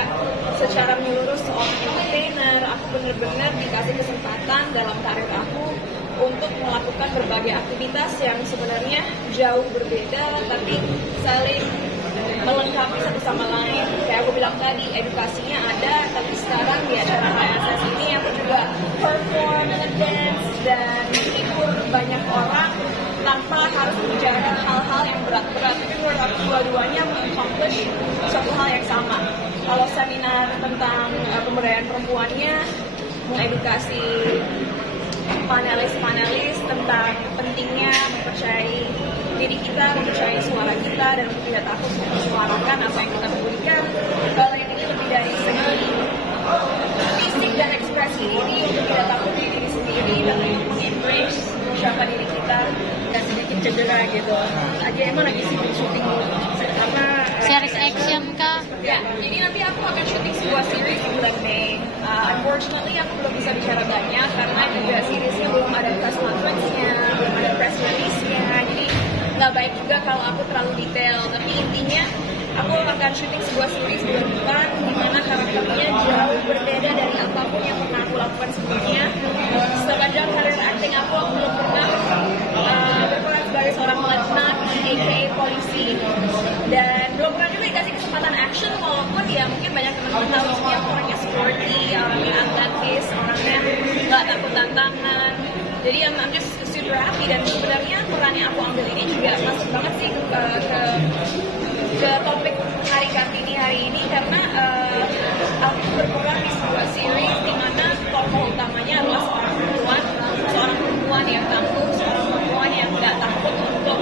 juga secara menyeluruh seorang entertainer, aku benar-benar dikasih kesempatan dalam karir aku untuk melakukan berbagai aktivitas yang sebenarnya jauh berbeda tapi saling melengkapi satu sama lain. Kayak aku bilang tadi, edukasinya ada, tapi sekarang di acara HSS ini aku juga perform, dance, dan menghibur banyak orang tanpa harus bicara hal-hal yang berat-berat. Tapi menurut aku dua-duanya mengaccomplish suatu hal yang sama. Kalau seminar tentang pemberdayaan perempuannya mengedukasi panelis-panelis tentang pentingnya mempercayai diri kita, mempercayai suara kita, dan untuk tidak takut menyuarakan apa yang kita berikan. Kalau ini lebih dari segi fisik dan ekspresi diri, untuk tidak takut diri sendiri dan untuk embrace siapa diri kita. Dan sedikit cedera gitu aja, emang lagi sibuk syuting karena series action kah? Ya, jadi nanti aku akan syuting sebuah series di bulan Mei. Unfortunately aku belum bisa bicara banyak karena juga seriesnya belum ada press conference-nya, belum ada press release-nya, jadi nggak baik juga kalau aku terlalu detail. Tapi intinya aku akan syuting sebuah series bulan depan di mana karakternya jauh berbeda dari apapun yang pernah aku lakukan sebelumnya. Sepanjang karir acting aku belum pernah berperan sebagai seorang laki-laki, aka polisi, dan belum pernah juga dikasih kesempatan action, walaupun ya mungkin banyak teman-teman tahu aku orangnya sporty, orangnya atletis, orangnya nggak takut tantangan. Jadi I'm just super happy, dan sebenarnya peran yang aku ambil ini juga masuk banget sih ke topik hari Kartini hari ini, karena aku berperan di sebuah series di mana tokoh utamanya adalah seorang perempuan yang tangguh, seorang perempuan yang tidak takut untuk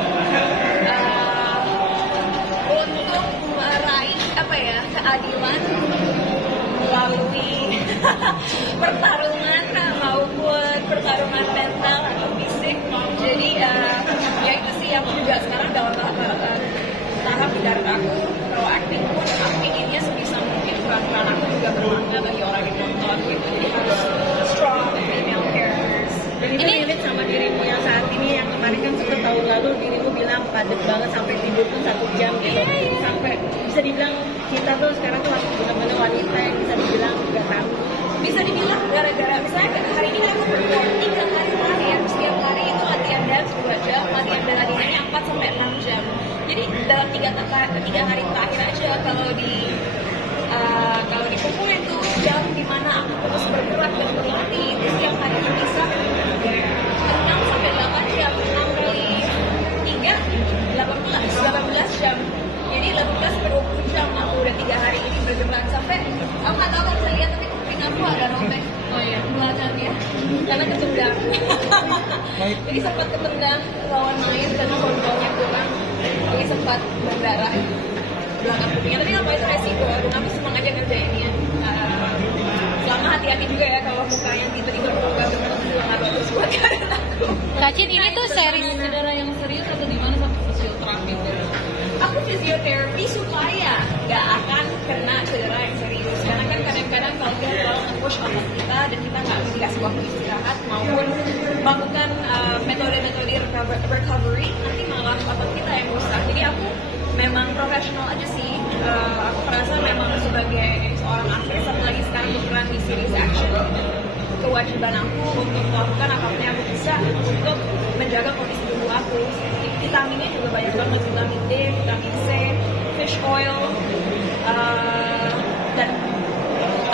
meraih keadilan melalui pertarungan maupun pertarungan mental atau fisik. Jadi ya itu sih, aku juga sekarang dalam tahap di karir aku, kalau acting pun aku inginnya sebisa mungkin peran-peran aku juga bermakna bagi orang yang nonton gitu. Jadi harus strong female characters. dan itu mirip sama dirimu yang saat ini, yang kemarin kan 1 tahun lalu dirimu bilang padat banget sampai tidur tuh 1 jam gitu. Sampai bisa dibilang kita tuh sekarang tuh masih benar-benar wanita yang bisa dibilang nggak tahu. Bisa dibilang gara-gara misalnya hari ini kan aku perform 3 hari terakhir, setiap hari itu latihan dance 2 jam, latihan bela dirinya 4 sampai 6 jam. Jadi dalam 3 hari terakhir aja kalau dikumpulin tuh jam dimana aku terus bergerak dan berlatih, itu setiap hari bisa 6 sampai 8 jam, 6 kali 3, 18 jam. Jadi 18 sampai 20 jam aku udah 3 hari ini bergerak, sampai aku nggak tahu kalau bisa lihat, tapi kuping aku agak robek belakangnya karena ketendang. Jadi sempat ketendang lawan main karena kontrolnya kurang, jadi sempat berdarah belakang kupingnya. Tapi apa, itu resiko, dan aku senang aja ngerjainnya. Selama hati-hati juga ya, kalau mukanya tiba-tiba berubah bener juga nggak bagus buat karir aku. Kacin, ini tuh series cedera yang serius atau gimana sampai fisioterapi gitu? Aku fisioterapi supaya nggak akan kena cedera yang serius, karena kan kadang-kadang kalau kita terlalu nge-push otot kita dan kita nggak dikasih waktu istirahat maupun melakukan metode-metode recovery, nanti malah otot kita yang rusak. Jadi aku memang profesional aja sih. Aku merasa memang sebagai seorang aktris, apalagi sekarang berperan di series action, kewajiban aku untuk melakukan apapun yang aku bisa untuk menjaga kondisi tubuh aku. Vitaminnya juga banyak banget, vitamin D, vitamin C, fish oil, dan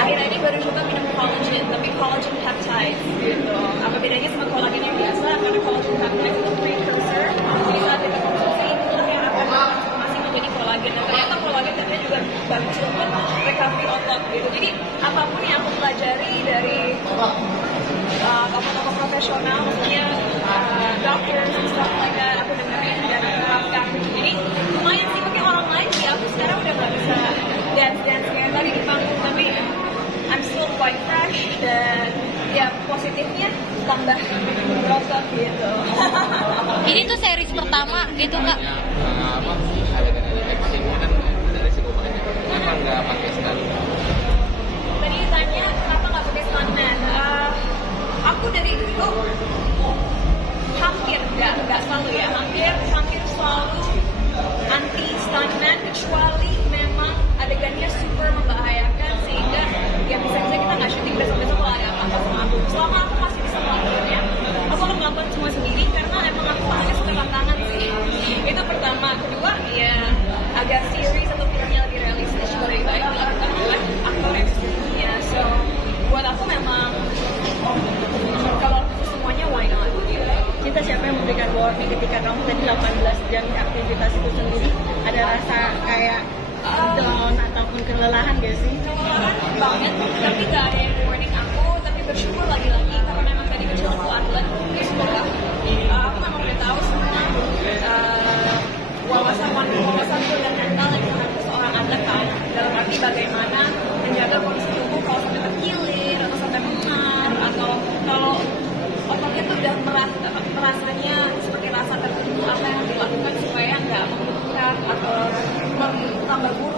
akhir-akhir ini baru coba minum collagen, tapi collagen peptide gitu. Apa bedanya sama kolagen yang biasa? Karena collagen peptide itu precursor, jadi saat kita konsumsi itulah yang akan transformasi menjadi kolagen. Dan ternyata kolagen ternyata juga bagus untuk recovery otot gitu. Jadi apapun yang aku pelajari dari tokoh-tokoh profesional, maksudnya doctors and stuff like that, aku dengerin dan terapkan. Jadi lumayan sih, pakai orang lain sih. Aku sekarang udah nggak bisa dance kayak tadi di panggung, tapi I'm still quite fresh, dan ya positifnya tambah berotot gitu. Ini tuh series pertama gitu Kak? Adegan actionnya kan ada resiko banyak. Kenapa nggak pakai sekali? Tadi ditanya kenapa nggak pakai stuntman. Aku dari dulu hampir nggak selalu ya, hampir selalu anti stuntman, kecuali memang adegannya super membahayakan sama kedua ya agar series atau filmnya lebih realistis juga lebih baik dilakukan oleh aktor yang sesungguhnya. So buat aku memang kalau semuanya why not gitu. Kita siapa yang memberikan warning ketika kamu tadi 18 jam aktivitas itu sendiri, ada rasa kayak down ataupun kelelahan gak sih? Banget, tapi gak ada yang warning aku, tapi bersyukur lagi-lagi karena memang dari kecil aku atlet di sekolah. Aku memang udah tahu semua wawasan dan mental yang diharapkan seorang atlet kan, dalam arti bagaimana menjaga kondisi tubuh kalau sampai terkilir atau sampai mengar atau kalau ototnya tuh udah merasanya seperti rasa tertentu, apa yang dilakukan supaya nggak membengkak atau tambah buruk